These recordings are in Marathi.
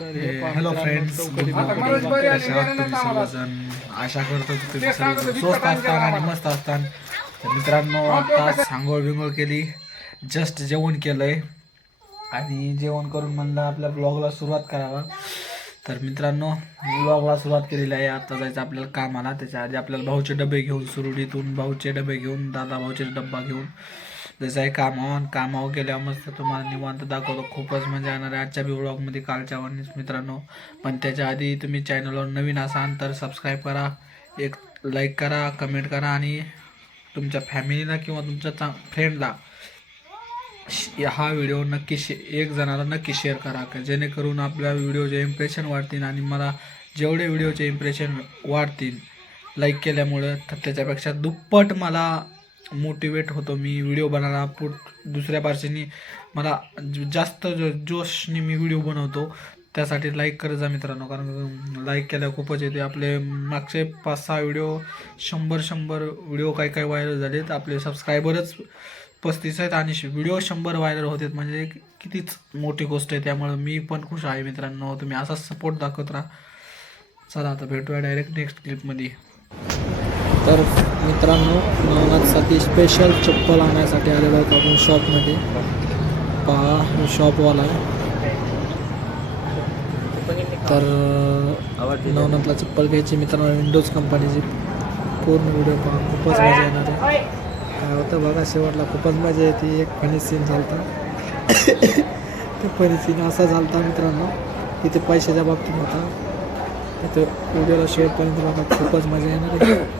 हॅलो फ्रेंड्स गुड मॉर्निंग आहात तुम्ही सर्वजण आशा करतो की तुम्ही सर्वजण स्वस्त असताना आणि मस्त असताना. तर मित्रांनो आता सांगोळ बिंगोळ केली. जस्ट जेवण केलंय. आणि जेवण करून म्हणलं आपल्या ब्लॉगला सुरुवात करावा. तर मित्रांनो ब्लॉगला सुरुवात केलेली आहे. आता जायचं आपल्याला कामाला. त्याच्या आधी आपल्याला भाऊचे डबे घेऊन सुरुडीतून भाऊचे डबे घेऊन दादा भाऊचे डब्बा घेऊन. जसं आहे कामावर कामावर गेल्यावर मस्त तुम्हाला निवांत दाखवतो. खूपच मजा येणार आहे आजच्या बी ब्लॉगमध्ये कालच्या वरणीच मित्रांनो. पण त्याच्या आधी तुम्ही चॅनलवर नवीन असाल तर सबस्क्राईब करा एक लाईक करा कमेंट करा आणि तुमच्या फॅमिलीला किंवा तुमच्या चा फ्रेंडला हा व्हिडिओ नक्की शे एक जणाला नक्की शेअर करा का जेणेकरून आपल्या व्हिडिओचे इम्प्रेशन वाढतील आणि मला जेवढे व्हिडिओचे इम्प्रेशन वाढतील लाईक केल्यामुळं तर त्याच्यापेक्षा दुप्पट मला मोटिवेट होतो मी व्हिडिओ बनायला. पुट दुसऱ्या पार्श्वनी मला जास्त जो जोशने मी व्हिडिओ बनवतो त्यासाठी लाईक करत जा मित्रांनो. कारण लाईक केल्या खूपच येते. आपले मागचे पाच सहा व्हिडिओ शंभर शंभर व्हिडिओ काही काही व्हायरल झालेत. आपले सबस्क्रायबरच पस्तीस आहेत आणि व्हिडिओ शंभर व्हायरल होतात. म्हणजे कितीच मोठी गोष्ट आहे. त्यामुळे मी पण खुश आहे मित्रांनो. तुम्ही असाच सपोर्ट दाखवत राहा. चला आता भेटूया डायरेक्ट नेक्स्ट क्लिपमध्ये तर मित्रांनो नवनाथसाठी स्पेशल चप्पल आणण्यासाठी आलेलो आहोत आपण शॉपमध्ये पहा शॉपवाला आहे. तर नवनाथला चप्पल घ्यायची. मित्रांनो विंडोज कंपनीची पूर्ण व्हिडिओ पहा खूपच मजा येणार आहे. काय होतं बघा शेवटला खूपच मजा येते. एक फनी सीन झालता. ते फनी सीन असा झालता मित्रांनो तिथे पैशाच्या बाबतीत होता. तिथं व्हिडिओला शेवटपर्यंत बघा खूपच मजा येणार आहे.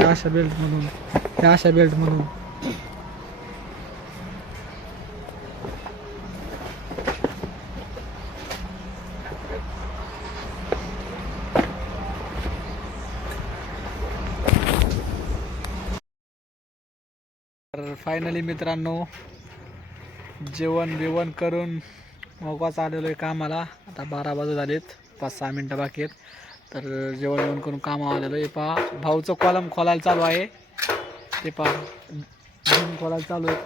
या अशा बेल्टमधून त्या आशा बेल्टमधून तर फायनली मित्रांनो जेवण बिवण करून मोकळाच आलेलो आहे कामाला. आता बारा वाजत झालेत पाच सहा मिनटं बाकी आहेत. तर जेवण जेवण करून कामावर आलेलो आहे. पहा भाऊचं कॉलम खोलायला चालू आहे. ते पहा जिम खोलायला चालू आहे.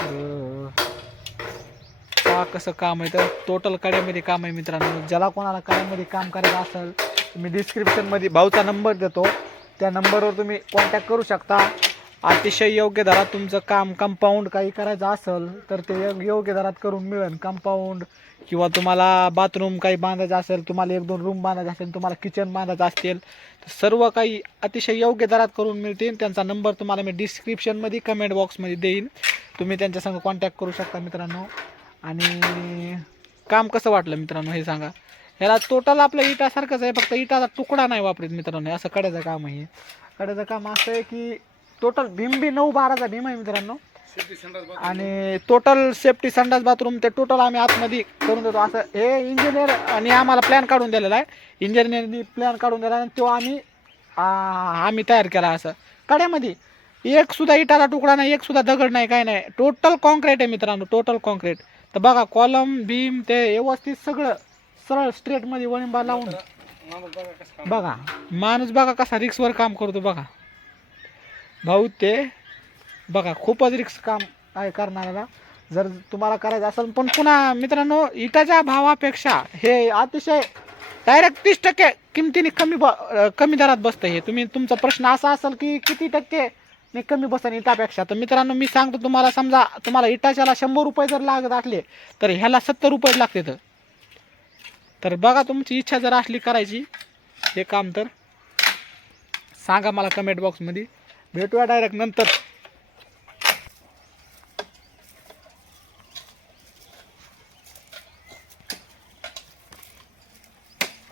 तर पहा कसं काम आहे. तर टोटल कड्यामध्ये काम आहे मित्रांनो. ज्याला कोणाला कड्यामध्ये काम करायचं असेल मी डिस्क्रिप्शनमध्ये भाऊचा नंबर देतो. त्या नंबरवर तुम्ही कॉन्टॅक्ट करू शकता. अतिशय योग्य दरात तुमचं काम कंपाऊंड काही करायचं असेल तर ते योग्य दरात करून मिळेल. कंपाऊंड किंवा तुम्हाला बाथरूम काही बांधायचं असेल तुम्हाला एक दोन रूम बांधायचं असेल तुम्हाला किचन बांधायचं असेल तर सर्व काही अतिशय योग्य दरात करून मिळतील. त्यांचा नंबर तुम्हाला मी डिस्क्रिप्शनमध्ये कमेंट बॉक्समध्ये देईन. तुम्ही त्यांच्यासंग कॉन्टॅक्ट करू शकता मित्रांनो. आणि काम कसं वाटलं मित्रांनो हे सांगा. ह्याला टोटल आपलं इटासारखंच आहे फक्त इटाचा तुकडा नाही वापरत मित्रांनो. असं कड्याचं काम आहे. कड्याचं काम असं आहे की टोटल भीम बी नऊ बाराचा भीम आहे मित्रांनो. आणि टोटल सेफ्टी संडास बाथरूम ते टोटल आम्ही आतमध्ये करून देतो. असं हे इंजिनियर आणि आम्हाला प्लॅन काढून दिलेला आहे. इंजिनियरनी प्लॅन काढून दिला आणि तो आम्ही आम्ही तयार केला असं. कड्यामध्ये एक सुद्धा इटाचा तुकडा नाही एक सुद्धा दगड नाही काय नाही. टोटल कॉन्क्रीट आहे मित्रांनो टोटल कॉन्क्रीट तर बघा कॉलम भीम ते व्यवस्थित सगळं सरळ स्ट्रेटमध्ये वळिंबा लावून. बघा माणूस बघा कसा रिक्सवर काम करतो बघा. भाऊ ते बघा खूपच रिक्स काम आहे करणाऱ्याला. जर तुम्हाला करायचं असेल पण पुन्हा मित्रांनो इटाच्या भावापेक्षा हे अतिशय डायरेक्ट तीस टक्के किमतीने कमी ब कमी दरात बसतं हे. तुम्ही तुमचा प्रश्न असा असेल की किती टक्के मी कमी बसेन इटापेक्षा तर मित्रांनो मी सांगतो तुम्हाला समजा तुम्हाला इटाच्याला शंभर रुपये जर लागत असले तर ह्याला सत्तर रुपये लागते तर. तर बघा तुमची इच्छा जर असली करायची हे काम तर सांगा मला कमेंट बॉक्समध्ये भेटूया डायरेक्ट नंतर.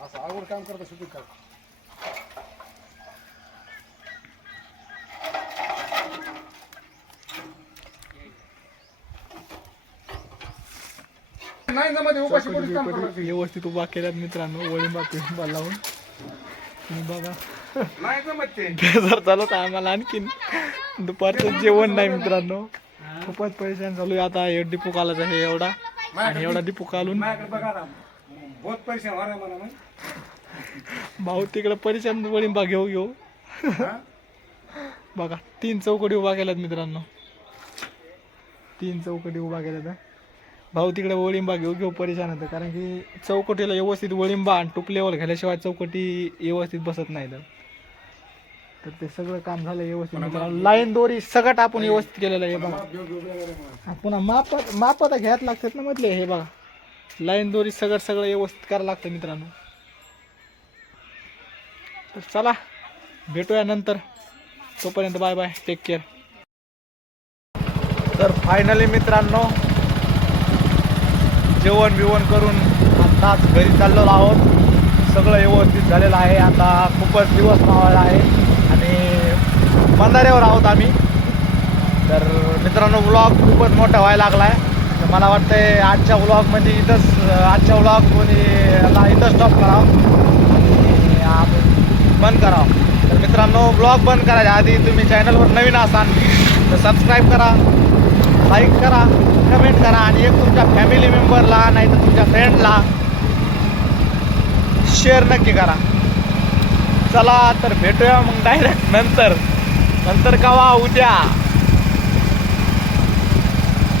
असं आवड काम करता शूटिंग कर नाही जमत आहे, उपाशी पोटीच काम करायचं. व्यवस्थित उभा केल्यात मित्रांनो वळिंबा पिंबा लावून. तुम्ही बघा. बेजार चालत आहे आम्हाला आणखीन. दुपारचं जेवण नाही मित्रांनो. खूपच परेशान चालू आहे. आता हे डिपो कालाचा हे एवढा आणि एवढा डिपो कालून. भाऊ तिकडे परेशान वळिंबा घेऊ घेऊ. हा? बघा तीन चौकटी उभा केल्यात मित्रांनो. तीन चौकटी उभा केल्यात भाऊ तिकडे वळिंबा घेऊ घेऊ परेशान होतं. कारण की चौकटीला व्यवस्थित वळिंबा आणि टूप लेवल घाल्याशिवाय चौकटी व्यवस्थित बसत नाही तर. तर ते सगळं काम झालं व्यवस्थित. लाईन दोरी सगळं आपण व्यवस्थित केलेलं आहे बघा. पुन्हा माप माप आता घ्यायला लागतात ना मधले हे बघा. लाईन दोरी सगळं सगळं व्यवस्थित करायला लागतं मित्रांनो. तर चला भेटूया नंतर. तोपर्यंत बाय बाय टेक केअर तर फायनली मित्रांनो जेवण बिवण करून आत्ताच घरी चाललेलो आहोत. सगळं व्यवस्थित झालेलं आहे. आता खूपच दिवस मावळला आहे. बंधाऱ्यावर आहोत आम्ही. तर मित्रांनो व्लॉग खूपच मोठा व्हायला लागला आहे तर मला वाटतंय आजच्या व्लॉगमध्ये इथंच आजच्या व्लॉगमध्ये कोणी इथंच स्टॉप करावं. आणि बंद करावं. तर मित्रांनो ब्लॉग बंद करायच्या आधी तुम्ही चॅनलवर नवीन असाल तर सबस्क्राईब करा लाईक करा कमेंट करा आणि एक तुमच्या फॅमिली मेंबरला नाही तर तुमच्या फ्रेंडला शेअर नक्की करा. चला तर भेटूया मग डायरेक्ट नंतर. नंतर कवा उद्या?